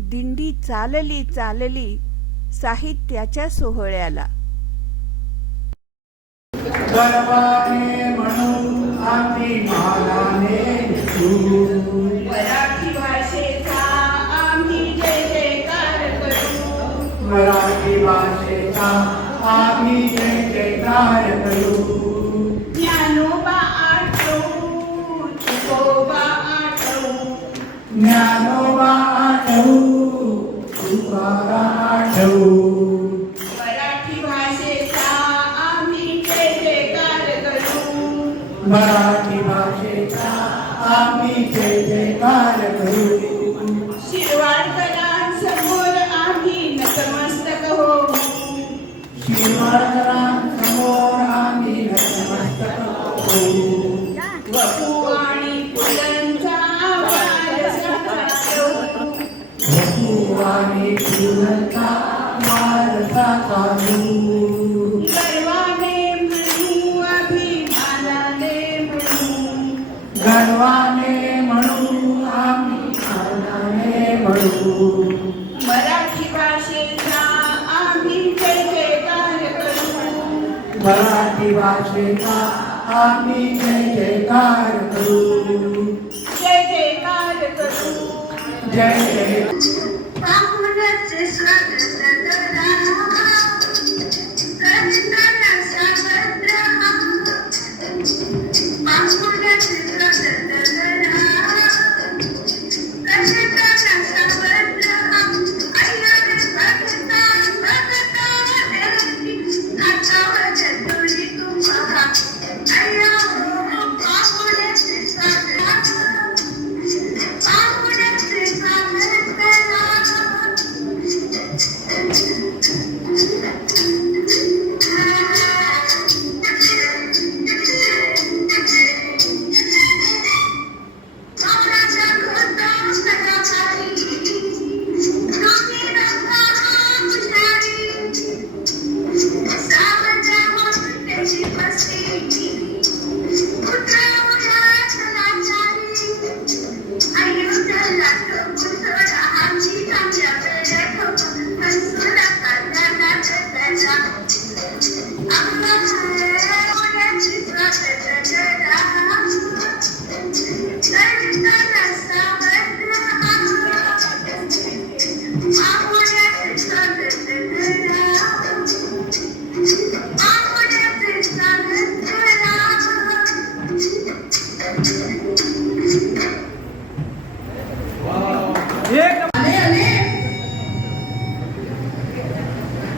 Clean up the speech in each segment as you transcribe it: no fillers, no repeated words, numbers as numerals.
दिंडी चालली चालली साहित्याच्या सोहळ्याला. गर्वाने म्हणून आम्ही मानाने मराठी भाषेचा आम्ही जय जयकार करू. मराठी भाषेचा आम्ही जय जयकार करू. ज्ञानोबा आठवू, तुकोबा आठवू, ज्ञानोबा आठवू, तुकाराम आठवू. मराठी भाषेचा आम्ही जय जयकार करू. मराठी भाषेचा आम्ही जय जयकार करू. शिरवाडकरांसमोर आम्ही नतमस्तक होऊ. शिरवाडकरांसमोर आम्ही नतमस्तक होऊ. वपू आणि पुलंचा वारसा चालवू. वपू आणि पुलंचा वारसा चालवू. गर्वाने म्हणू, अभिमानाने म्हणू. गर्वाने म्हणू, आम्ही आनंदाने म्हणू. मराठी भाषेचा आम्ही जय जयकार करू. मराठी भाषेचा आम्ही जय जयकार करू. जय जयकार करू. जय जय.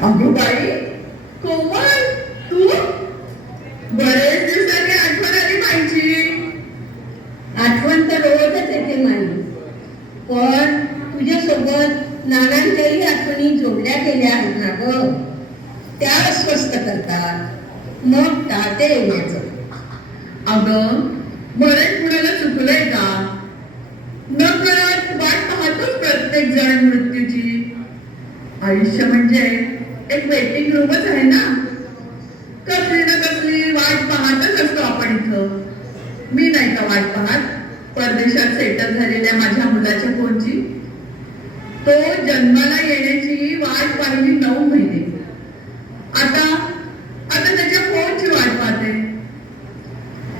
अगुबाई, कोमल, तू? बरेच दिवसांनी आठवण आली माझी. आठवण तर रोजच येते माई, पण तुझ्यासोबत नानांच्याही आठवणी जोडल्या गेल्या आहेत ना ग. त्या अस्वस्थ करतात, मग टाळते येण्याचं. अगं, बरेच कुणाला चुकलंय का? न कळत वाट पाहतोच प्रत्येक जण मृत्यूची. आयुष्य म्हणजे एक वेटिंग रूमच आहे ना. कसली ना कसली वाट पाहतच असतो आपण इथं. मी नाही का वाट पाहत परदेशात सेटल झालेल्या माझ्या मुलाच्या फोनची? तो जन्माला येण्याची वाट पाहिली 9 महिने. आता त्याच्या फोनची वाट पाहते.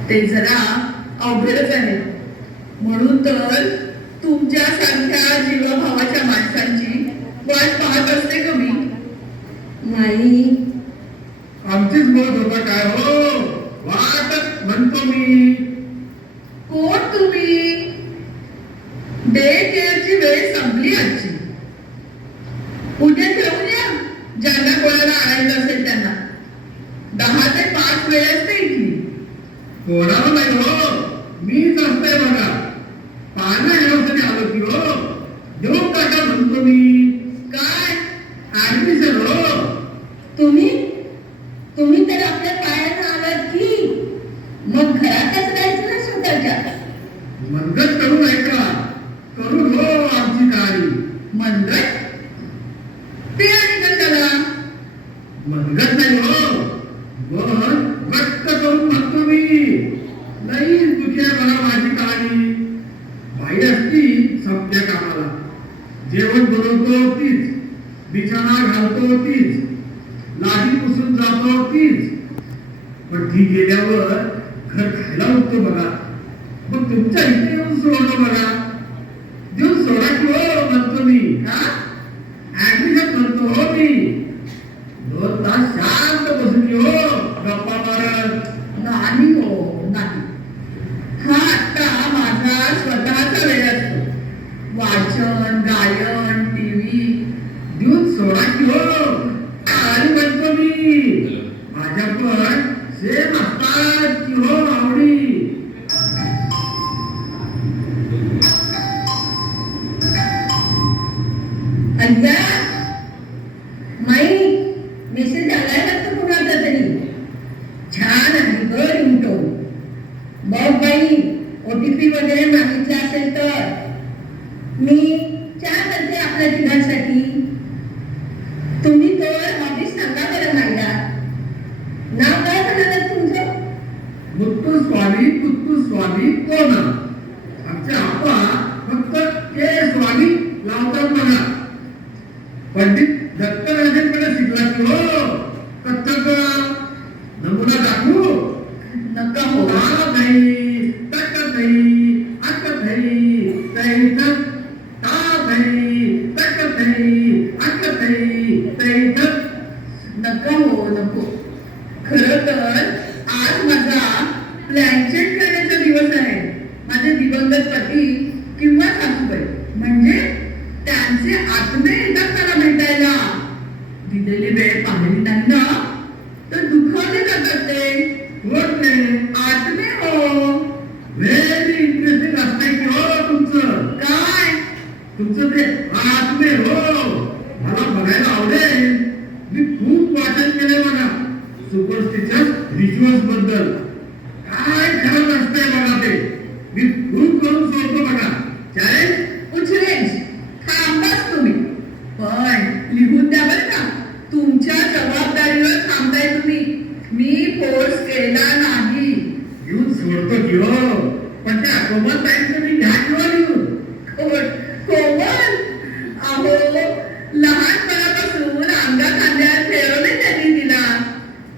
ते जरा अवघडच आहे. म्हणून तर तुमच्यासारख्या जीवाभावाच्या माणसांची वाट पाहत असते का मी. माई, आमचीच बोध होता काय हो. वाटच म्हणतो मी. कोण तुम्ही? डे केअरची वेळ संपली आजची. उद्या ठेवून या ज्यांना कोणाला आणायचं असेल त्यांना. 10 ते 5 वेळ असते इथली. कोणाला नाही हो, मीच असते बघा. पानं येऊन आलो की हो. देऊ टाका म्हणतो मी. काय? ऍडमिशन हो. तुम्ही तर आपल्या पायानं आलात की मग घरातच राहायचं ना स्वतःच्या. मनगट करू नये का? करू हो आमची कहाणी. मनगट? ते आणि कशाला? मनगट नाही हो, मन व्यक्त करून म्हणतो मी. नाही तुझ्या मला माझी कहाणी. बाई असती सभ्य कामाला, जेवण बनवतो तीच, बिछाना घालतो तीच, लादी पुसून जातो तीच. पण ती गेल्यावर घर खायला उठतो बघा. मग तुमच्या इथे येऊन सोडतो बघा. देऊन सोडा की हो म्हणतो मी. ऍडमिशन म्हणतो हो मी. 2 तास शांत बसून की हो गप्पा मारत. नाही हो नाही. हा आता माझा स्वतःचा वेळ असतो. वाचन, गायन, टीव्ही. देऊन सोडा की हो. आणि म्हणतो मी माझ्या पण सेम असतात की हो आवडी. अय्या माई मेसेज आलाय वाटतं कुणाचा तरी. छान आहे ग रिंगटोन. बघ बाई OTP वगैरे मागितला असेल तर. मी चहा करते आपल्या तिघांसाठी. तुम्ही तर हॉबी सांगा बरं माईला. नाव काय म्हणाल तुमचं? मुत्तुस्वामी कुत्तुस्वामी कोण? आमचे आप्पा फक्त के स्वामी लावतात बघा. पंडित दत्तराजेंकडे शिकला की हो कथ्थक. नमुना दाखवू? नका हो. नाही तक नाही अक नाही तैथक. ता नाही तक नाही अक नाही तैथक. नका हो नको. खरं तर आज माझा प्लॅनचेट करण्याचा दिवस आहे. माझे दिवंगत पती किंवा सासूबाई म्हणजे त्यांचे आत्मे येतात मला भेटायला. दिलेली वेळ पाहिली नाही ना तर दुखावले जातात ते. कोण नाही आत्मे हो. व्हेरी इंटरेस्टिंग असतंय की हो तुमचं. काय तुमचं ते आत्मे हो मला बघायला आवडेल. मी खूप वाचन केले बघा सुपरस्टिशस रिच्युअल्स बद्दल. काय खरं नसतंय बघा ते. मी खूप करून सोडतो बघा. चॅलेंज उचलेच थांबाच तुम्ही. पण लिहून द्या बरं का. तुमच्या जबाबदारीवर थांबताय तुम्ही. मी फोर्स केला नाही. घेऊन सोडतो की हो. पण त्या कोमल ताईंचं मी घ्या किंवा लिहून. कोमल अहो लहानपणापासून अंगात खांद्यात खेळवले त्यांनी तिला.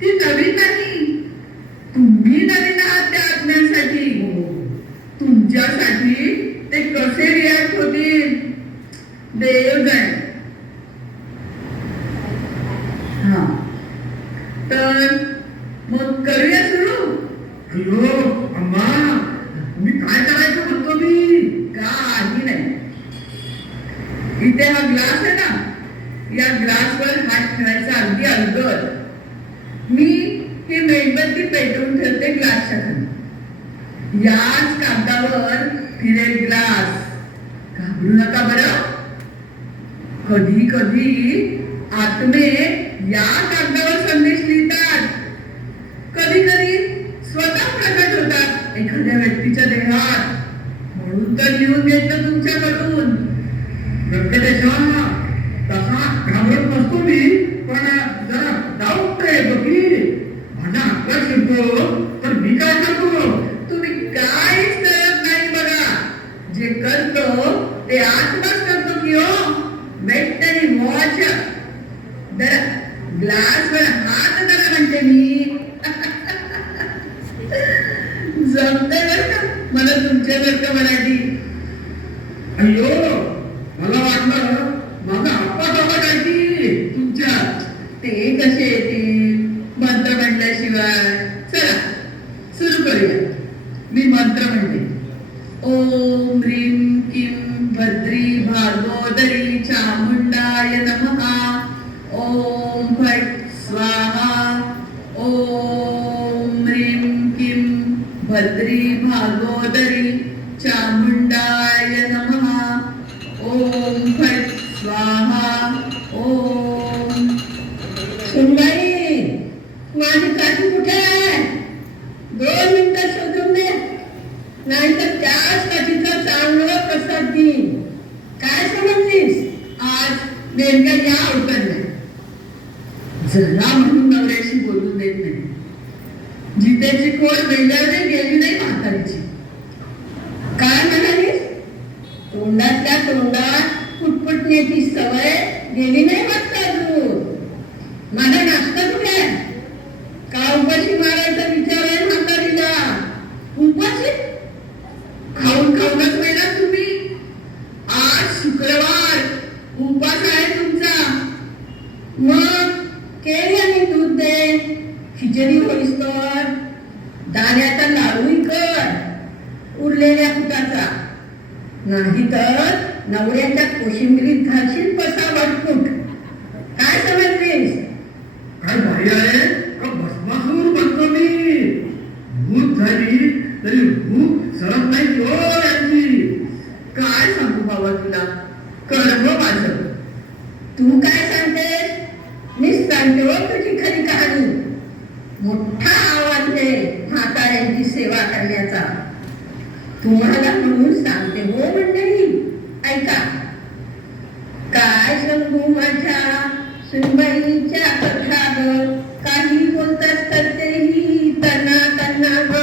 ती नवीन नाही. तुम्ही नवीन आहात त्या आत्म्यांसाठी. तुमच्यासाठी ते कसे रिॲक्ट होतील देव जाणे. हा तर मग करूया सुरू. अयो अम्मा मी काय करायचं म्हणतो मी. काही नाही. इथे हा ग्लास आहे ना. या ग्लासवर हात ठेवायचा अगदी अलगद. मी ही मेणबत्ती पेटवून ठेवते ग्लासच्या खाली. याच कागदावर फिरेल ग्लास. घाबरू नका बरं. कधी कधी आत्मे या कागदावर संदेश लिहितात. कधी कधी स्वतः प्रकट होतात एखाद्या व्यक्तीच्या देहात. म्हणून तर लिहून घेतलं तुमच्याकडून. व्यंकटेशा तसा घाबरत नसतो मी. पण जरा डाऊट तर येतो की माझ्या हातात शिरतो तर मी काय करतो. तुम्ही काहीच करत नाही बघा. जे करतो ते आत्माच करतो की हो. वेट आणि वॉच. जरा ग्लासवर हात धरा म्हणते मी. जमतंय बरं का मला तुमच्यासारखं मराठी. अय्यो मला वाटलं माझा आप्पा बाबा काय की तुमच्या. ते कसे येतील मंत्र म्हणल्याशिवाय. चला सुरू करूया. मी मंत्र म्हणते. ओम ह्रीं क्लीं भद्री भागोदरी चामुंडाय नमः. ओम फट् स्वाहा. ओम ह्रीं क्लीं भद्री भागोदरी चामुंडाय नमः. ओम फट् स्वाहा. ओम. सुनबाई माझी काठी कुठे आहे? 2 मिनिटं शोधून दे. नाहीतर त्याच काठीचा चांगला प्रसाद देईन. काय समजलीस? आज नेमक्या या अवतरल्या. जरा म्हणून नवऱ्याशी बोलून देत नाही. जितेची खोड बेंडावली गेली नाही म्हातारीची. काय म्हणालीस? तोंडातल्या तोंडात कुठपर्यंत उपटण्याची सवय गेली नाही वाटतं अजून. माझा नाश्ता कुठे आहे? का उपाशी मारायचा विचार आहे म्हातारीला? उपाशी खाऊन खाऊनच मेला तुम्ही. आज शुक्रवार उपास आहे तुमचा. मग केळी आणि दूध दे, खिचडी होईस तर, दाण्याचा लाडूही कर उरलेल्या कुटाचा. नाही तर नवऱ्याच्या कोशिंबिरीत घालशील पसावट फूट. काय समजलीस? काय भाई आहे का भस्मासूर बनतो मी. भूत झाली तरी भूक सरत नाही तो यांची. काय सांगू बाबा तुला, कर्म माझं. तू काय सांगतेस? मी सांगते हो तुझी खरी कहाणी. मोठा आवाज दे म्हाताऱ्यांची सेवा करण्याचा. तुम्हाला म्हणून सांगते हो मंडळी, ऐका. काय सांगू माझ्या सुनबाईच्या कथा ग, काही बोलताच करते ही तना तना ग.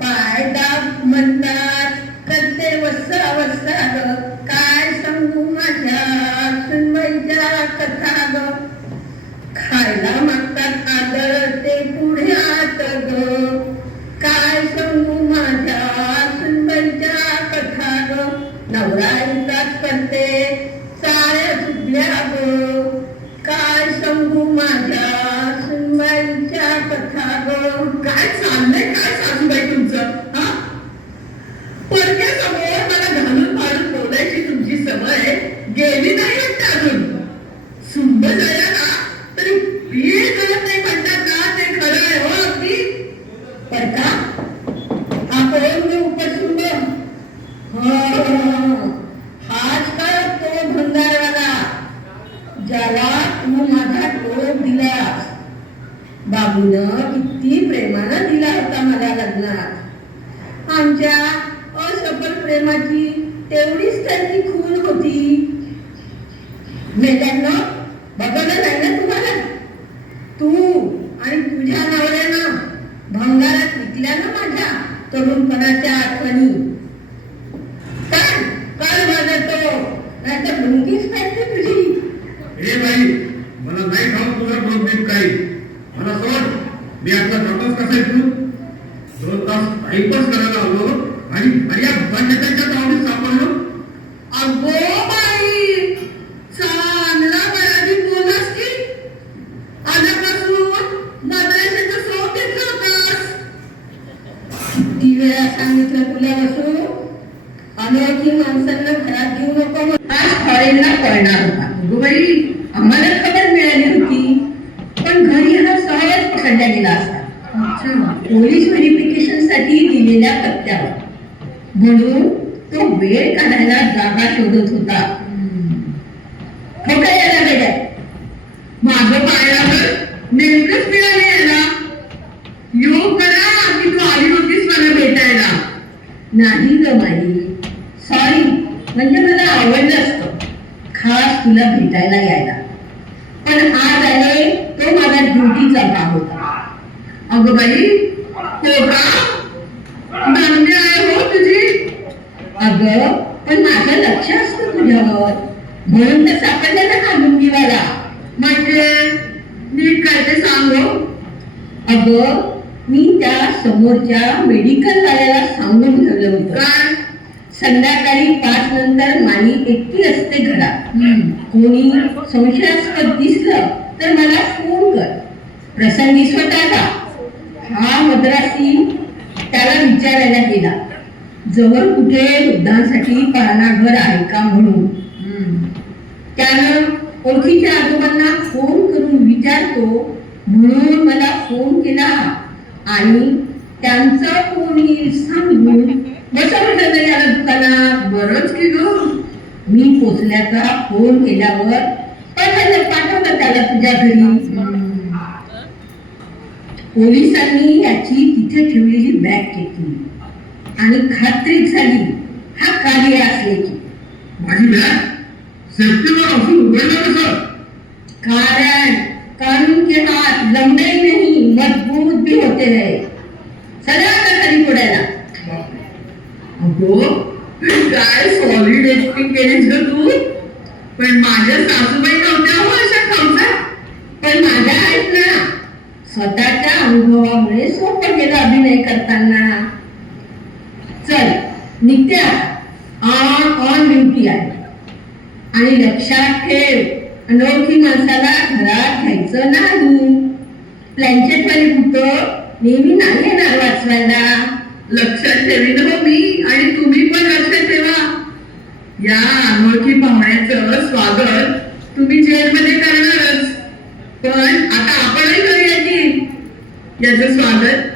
पाय दाब म्हणतात करते वस्सा वस्सा ग. काय सांगू माझ्या सुनबाईच्या कथा ग. खायला मागतात आदर ते पुढे आत ग. काय सांगू माझ्या सुनबाईच्या कथा ग. नवरा इतकाच करते साऱ्या सुटल्या ग. काय सांगू माझ्या सुनबाईच्या कथा ग. काय चाललंय काय सासूबाई तुमचं? हा, परक्यासमोर मला घालून पाडून बोलायची तुमची सवय गेली नाही वाटतं अजून. सुंद जाया ना तरी हे करत नाही म्हणतात ना, ते खरं आहे हो अगदी. पर का आपण मी उपसुंब हाच का तो भंगारवाला ज्याला तू माझा टोप दिलास. बाबूनं किती प्रेमानं दिला होता मला लग्नात. आमच्या असफल प्रेमाची तेवढीच त्यांची खून होती. मेत्यांना बघवलं नाही ना तुम्हाला? तू आणि तुझ्या नवऱ्यानं भंगारात विकल्या ना माझ्या तरुणपणाच्या आठवणी. काय माझा तो नाहीतर मुंगीच पाहिजे तुझी. ए बाई, मला नाही खाऊ तुझा प्रॉब्लेम काही. मला सोड, मी आपला प्रवास कसा आहे तू 2 तास टाइमपास करायला आलो आणि या भटाच्या तावडीत सापडलो. अगो बाई, चांगला मराठी बोलास की. आल्यापासून मद्राशाचं सोड घेतलं होतास. किती वेळा सांगितलं तुला बसू, अनोळखी माणसांना घरात घेऊ नको म्हणून. आज फॉरेनला पळणार होता. अगो बाई, आम्हाला खबर मिळाली होती, पण घरी हा सहज पकडला गेला असता. पोलीस व्हेरिफिकेशन साठी दिलेल्या पत्त्यावर. म्हणून तो वेळ काढायला जागा शोधत होता. हो काय याला वेड्या? माझं पायावर नेमकंच मिळाले याला. योग करा की तू आली होतीस मला भेटायला. नाही ग माई, सॉरी. म्हणजे मला आवडलं असतं खास तुला भेटायला यायला, पण आज आले तो माझा ड्युटीचा भाग होता. अगं बाई, हो का? नंदी आहे हो तुझी. अगं पण माझं लक्ष असतं तुझ्यावर, म्हणून तर सापडलं ना हा मुंगीवाला. म्हणजे नीट काय ते सांगू. अगं मी त्या समोरच्या मेडिकल वाल्याला सांगून ठेवलं होतं. काय? संध्याकाळी 5 नंतर माई एकटी असते घरात. कोणी संशयास्पद दिसलं तर मला फोन कर. प्रसंगी स्वतःला. हा मद्रासी त्याला विचारायला गेला जवळ कुठे वृद्धांसाठी पाळणाघर आहे का म्हणून. त्यानं ओळखीच्या आजोबांना फोन करून विचारतो म्हणून मला फोन केला आणि त्यांचा फोन येईल सांगून बसवलं याला दुकानात. बरंच की ग. मी पोचल्याचा फोन केल्यावर पाठवलं त्याला तुझ्या घरी. पोलिसांनी याची तिथे ठेवलेली बॅग घेतली आणि खात्रीच झाली हा कार्य असल्याची. माझी बॅग सेफ्टीवर असून उघडलं कसं? कारण कानून के हाथ लंबे नहीं मजबूत भी होते हैं. सगळ्या खाली पुढायला. अगो काय सॉलिड एक्टिंग केलीस ग तू. पण माझ्या सासूबाई नव्हत्या हो अशा खाऊचा. पण माझ्या आहेत ना, स्वतःच्या अनुभवामुळे सोपं गेलं अभिनय करताना. चल नित्या, ऑन ड्युटी आहे. आणि लक्षात ठेव, अनोळखी माणसाला घरात घ्यायचं नाही. प्लॅनचेटवाली भूतं नेहमी नाही येणार वाचवायला. लक्षात ठेवीन हो मी, आणि तुम्ही पण लक्षात ठेवा. या अनोळखी पाहुण्याचं स्वागत तुम्ही जेलमध्ये करणारच, पण आता आपणही करूया की याचं स्वागत